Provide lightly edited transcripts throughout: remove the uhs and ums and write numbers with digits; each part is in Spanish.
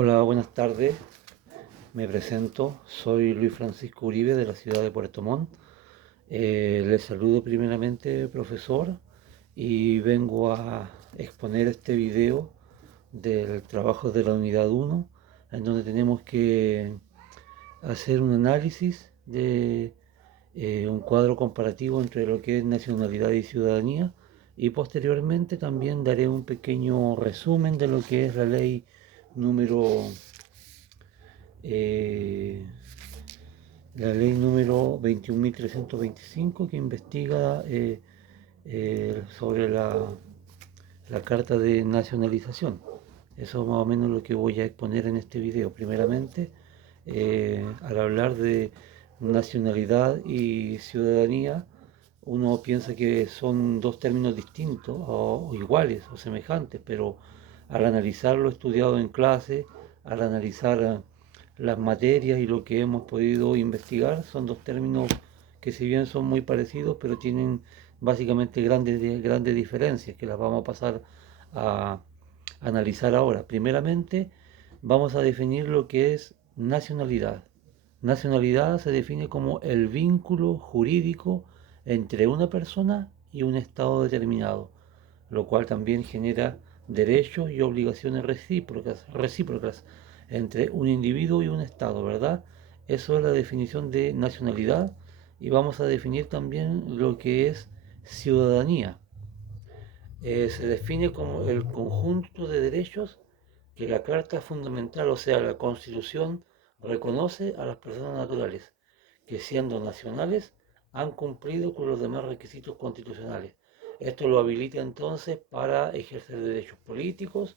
Hola, buenas tardes. Me presento. Soy Luis Francisco Uribe de la ciudad de Puerto Montt. Les saludo primeramente, profesor, y vengo a exponer este video del trabajo de la unidad 1, en donde tenemos que hacer un análisis de un cuadro comparativo entre lo que es nacionalidad y ciudadanía, y posteriormente también daré un pequeño resumen de lo que es la ley número eh, la ley número 21.325 que investiga sobre la carta de nacionalización. Eso es más o menos lo que voy a exponer en este video. Primeramente, al hablar de nacionalidad y ciudadanía, uno piensa que son dos términos distintos o iguales o semejantes, pero al analizar lo estudiado en clase, al analizar las materias y lo que hemos podido investigar, son dos términos que si bien son muy parecidos, pero tienen básicamente grandes diferencias que las vamos a pasar a analizar ahora. Primeramente, vamos a definir lo que es nacionalidad. Nacionalidad se define como el vínculo jurídico entre una persona y un estado determinado, lo cual también genera derechos y obligaciones recíprocas entre un individuo y un estado, ¿verdad? Eso es la definición de nacionalidad, y vamos a definir también lo que es ciudadanía. Se define como el conjunto de derechos que la Carta Fundamental, o sea, la Constitución, reconoce a las personas naturales, que siendo nacionales han cumplido con los demás requisitos constitucionales. Esto lo habilita entonces para ejercer derechos políticos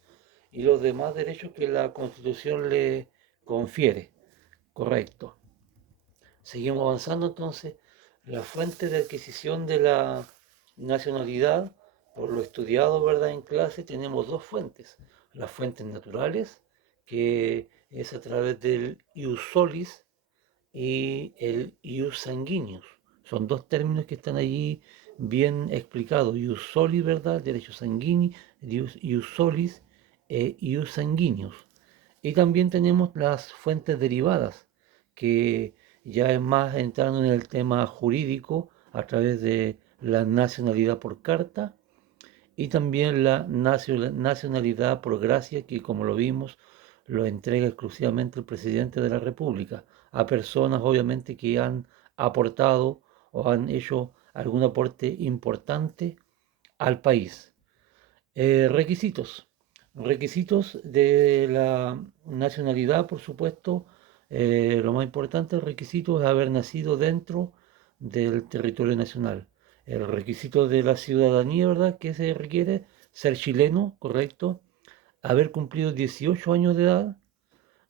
y los demás derechos que la Constitución le confiere. Correcto. Seguimos avanzando entonces. La fuente de adquisición de la nacionalidad, por lo estudiado, ¿verdad? En clase, tenemos dos fuentes. Las fuentes naturales, que es a través del ius solis, y el ius sanguineus. Son dos términos que están allí bien explicados. Ius solis, ¿verdad? Derecho sanguíneo, ius solis e ius sanguineus. Y también tenemos las fuentes derivadas, que ya es más entrando en el tema jurídico a través de la nacionalidad por carta y también la nacionalidad por gracia, que como lo vimos lo entrega exclusivamente el presidente de la República a personas obviamente que han aportado o han hecho algún aporte importante al país. Requisitos. Requisitos de la nacionalidad, por supuesto. Lo más importante, el requisito es haber nacido dentro del territorio nacional. El requisito de la ciudadanía, ¿verdad? Que se requiere ser chileno, correcto. Haber cumplido 18 años de edad.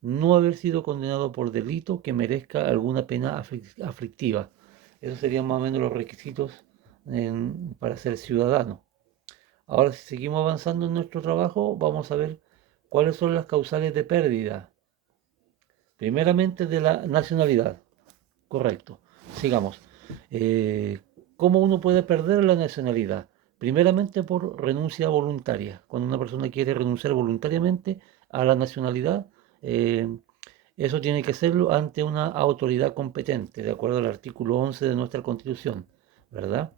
No haber sido condenado por delito que merezca alguna pena aflictiva. Esos serían más o menos los requisitos para ser ciudadano. Ahora, si seguimos avanzando en nuestro trabajo, vamos a ver cuáles son las causales de pérdida. Primeramente de la nacionalidad. Correcto. Sigamos. Eh, ¿Cómo uno puede perder la nacionalidad? Primeramente por renuncia voluntaria. Cuando una persona quiere renunciar voluntariamente a la nacionalidad, eh, eso tiene que hacerlo ante una autoridad competente, de acuerdo al artículo 11 de nuestra Constitución, ¿verdad?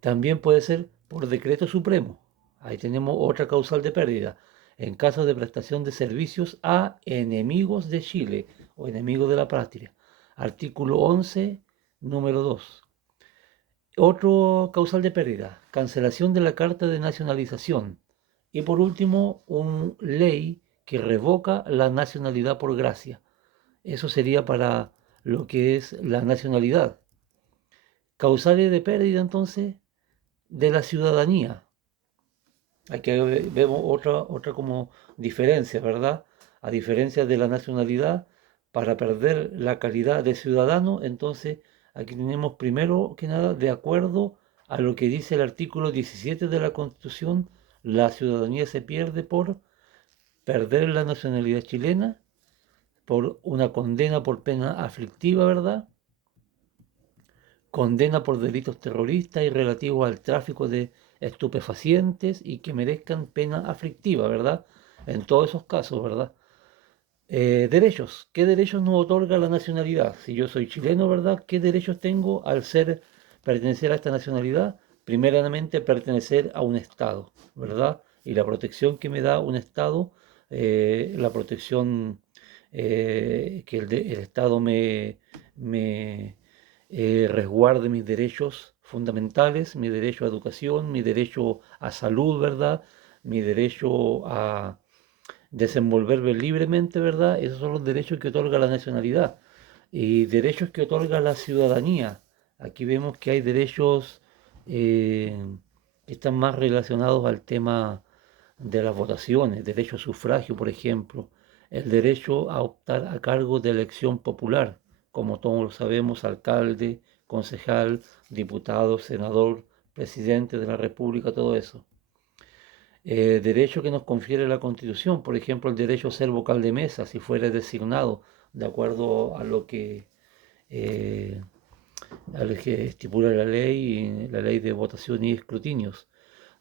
También puede ser por decreto supremo. Ahí tenemos otra causal de pérdida. En caso de prestación de servicios a enemigos de Chile o enemigos de la patria. Artículo 11, número 2. Otro causal de pérdida, cancelación de la carta de nacionalización. Y por último, una ley que revoca la nacionalidad por gracia. Eso sería para lo que es la nacionalidad. Causales de pérdida entonces de la ciudadanía. Aquí vemos otra como diferencia, ¿verdad? A diferencia de la nacionalidad, para perder la calidad de ciudadano, entonces aquí tenemos primero que nada, de acuerdo a lo que dice el artículo 17 de la Constitución, la ciudadanía se pierde por perder la nacionalidad chilena, por una condena por pena aflictiva, ¿verdad? Condena por delitos terroristas y relativos al tráfico de estupefacientes y que merezcan pena aflictiva, ¿verdad? en todos esos casos, ¿verdad? Derechos. ¿Qué derechos nos otorga la nacionalidad? Si yo soy chileno, ¿verdad? ¿Qué derechos tengo al pertenecer a esta nacionalidad? Primeramente, pertenecer a un Estado, ¿verdad? Y la protección que me da un Estado, la protección que el Estado me resguarde mis derechos fundamentales, mi derecho a educación, mi derecho a salud, ¿verdad? Mi derecho a desenvolverme libremente, ¿verdad? Esos son los derechos que otorga la nacionalidad y derechos que otorga la ciudadanía. Aquí vemos que hay derechos eh, que están más relacionados al tema de las votaciones, derecho a sufragio, por ejemplo, el derecho a optar a cargo de elección popular, como todos lo sabemos, alcalde, concejal, diputado, senador, presidente de la República, todo eso. Derecho que nos confiere la Constitución, por ejemplo, el derecho a ser vocal de mesa, si fuera designado de acuerdo eh, a lo que estipula la ley de votación y escrutinios.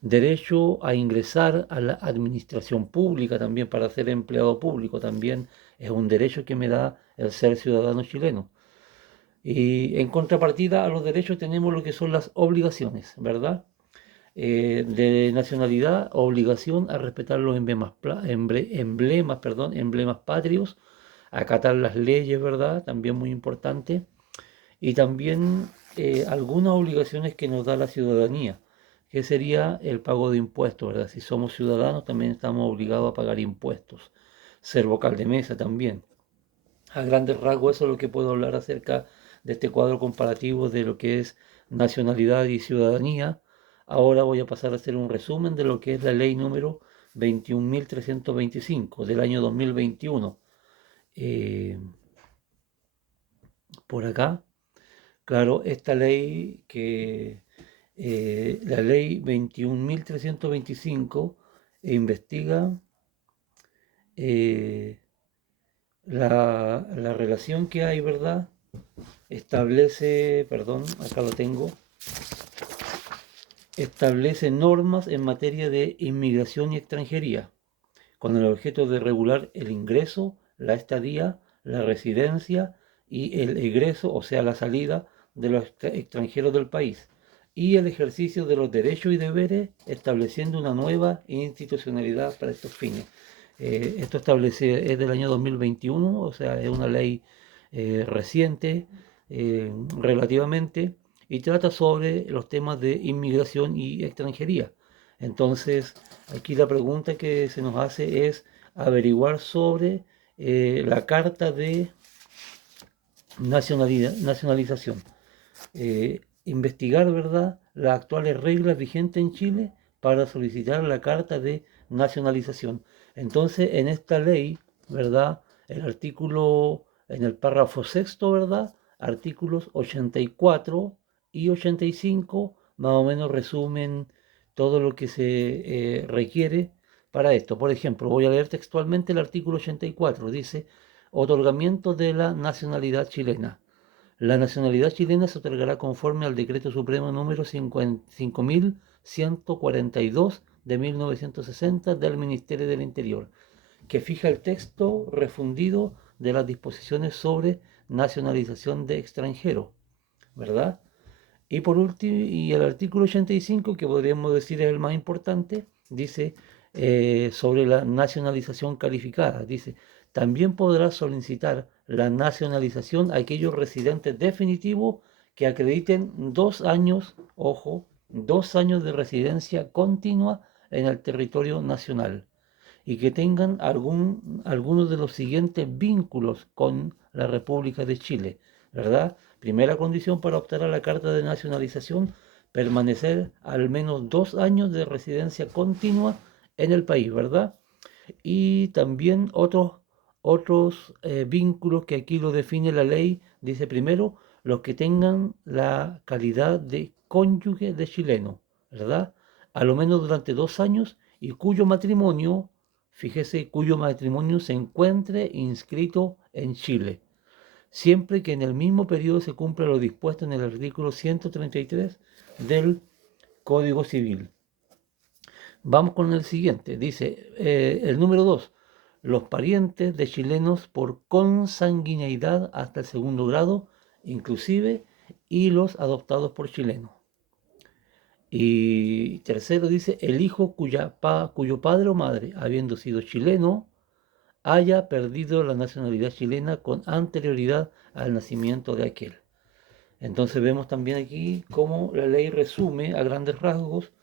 Derecho a ingresar a la administración pública también para ser empleado público, también es un derecho que me da el ser ciudadano chileno. Y en contrapartida a los derechos tenemos lo que son las obligaciones, ¿verdad? De nacionalidad, obligación a respetar los emblemas patrios, acatar las leyes, ¿verdad? También muy importante. Y también algunas obligaciones que nos da la ciudadanía, que sería el pago de impuestos, ¿verdad? Si somos ciudadanos también estamos obligados a pagar impuestos. Ser vocal de mesa también. A grandes rasgos eso es lo que puedo hablar acerca de este cuadro comparativo de lo que es nacionalidad y ciudadanía. Ahora voy a pasar a hacer un resumen de lo que es la ley número 21.325 del año 2021. Eh, por acá, claro, esta ley la ley 21.325 investiga eh, la relación que hay, ¿verdad? Establece, perdón, acá lo tengo, establece normas en materia de inmigración y extranjería, con el objeto de regular el ingreso, la estadía, la residencia y el egreso, o sea, la salida de los extranjeros del país, y el ejercicio de los derechos y deberes, estableciendo una nueva institucionalidad para estos fines. Esto establece, es del año 2021, o sea, es una ley reciente relativamente, y trata sobre los temas de inmigración y extranjería. Entonces, aquí la pregunta que se nos hace es averiguar sobre la carta de nacionalización. Investigar, ¿verdad?, las actuales reglas vigentes en Chile para solicitar la carta de nacionalización. Entonces, en esta ley, ¿verdad?, el artículo, en el párrafo sexto, ¿verdad?, artículos 84 y 85, más o menos resumen todo lo que se requiere para esto. Por ejemplo, voy a leer textualmente el artículo 84. Dice, otorgamiento de la nacionalidad chilena. La nacionalidad chilena se otorgará conforme al Decreto Supremo número 5142 de 1960 del Ministerio del Interior, que fija el texto refundido de las disposiciones sobre nacionalización de extranjeros, ¿verdad? Y por último, y el artículo 85, que podríamos decir es el más importante, dice sobre la nacionalización calificada. Dice, también podrá solicitar la nacionalización a aquellos residentes definitivos que acrediten 2 años, ojo, 2 años de residencia continua en el territorio nacional y que tengan algunos de los siguientes vínculos con la República de Chile, ¿verdad? Primera condición para optar a la carta de nacionalización, permanecer al menos 2 años de residencia continua en el país, ¿verdad? Y también otros vínculos que aquí lo define la ley, dice primero, los que tengan la calidad de cónyuge de chileno, ¿verdad? A lo menos durante 2 años y cuyo matrimonio, fíjese, cuyo matrimonio se encuentre inscrito en Chile, siempre que en el mismo periodo se cumpla lo dispuesto en el artículo 133 del Código Civil. Vamos con el siguiente. Dice el número 2. Los parientes de chilenos por consanguineidad hasta el segundo grado, inclusive, y los adoptados por chilenos. Y tercero dice, el hijo cuyo padre o madre, habiendo sido chileno, haya perdido la nacionalidad chilena con anterioridad al nacimiento de aquel. Entonces vemos también aquí cómo la ley resume a grandes rasgos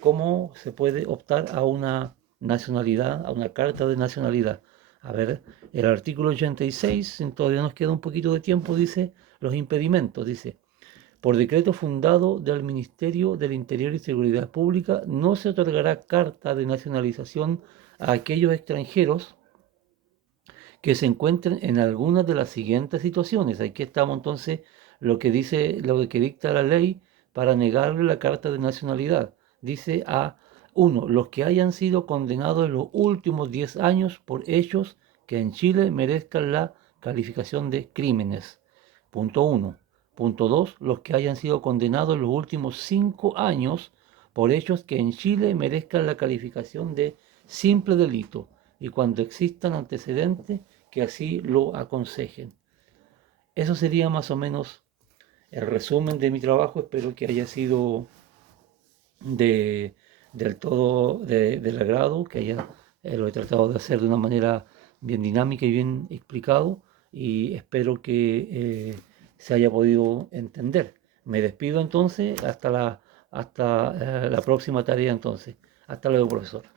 cómo se puede optar a una nacionalidad, a una carta de nacionalidad. A ver, el artículo 86, todavía nos queda un poquito de tiempo, dice los impedimentos, dice, por decreto fundado del Ministerio del Interior y Seguridad Pública, no se otorgará carta de nacionalización a aquellos extranjeros que se encuentren en alguna de las siguientes situaciones. Aquí estamos entonces lo que dice, lo que dicta la ley para negarle la carta de nacionalidad. Dice a 1. Los que hayan sido condenados en los últimos 10 años por hechos que en Chile merezcan la calificación de crímenes. Punto 1. Punto 2. Los que hayan sido condenados en los últimos 5 años por hechos que en Chile merezcan la calificación de simple delito y cuando existan antecedentes que así lo aconsejen. Eso sería más o menos el resumen de mi trabajo. Espero que haya sido de, del todo del agrado, que haya, lo he tratado de hacer de una manera bien dinámica y bien explicado y espero que se haya podido entender. Me despido entonces hasta la próxima tarea entonces. Hasta luego, profesor.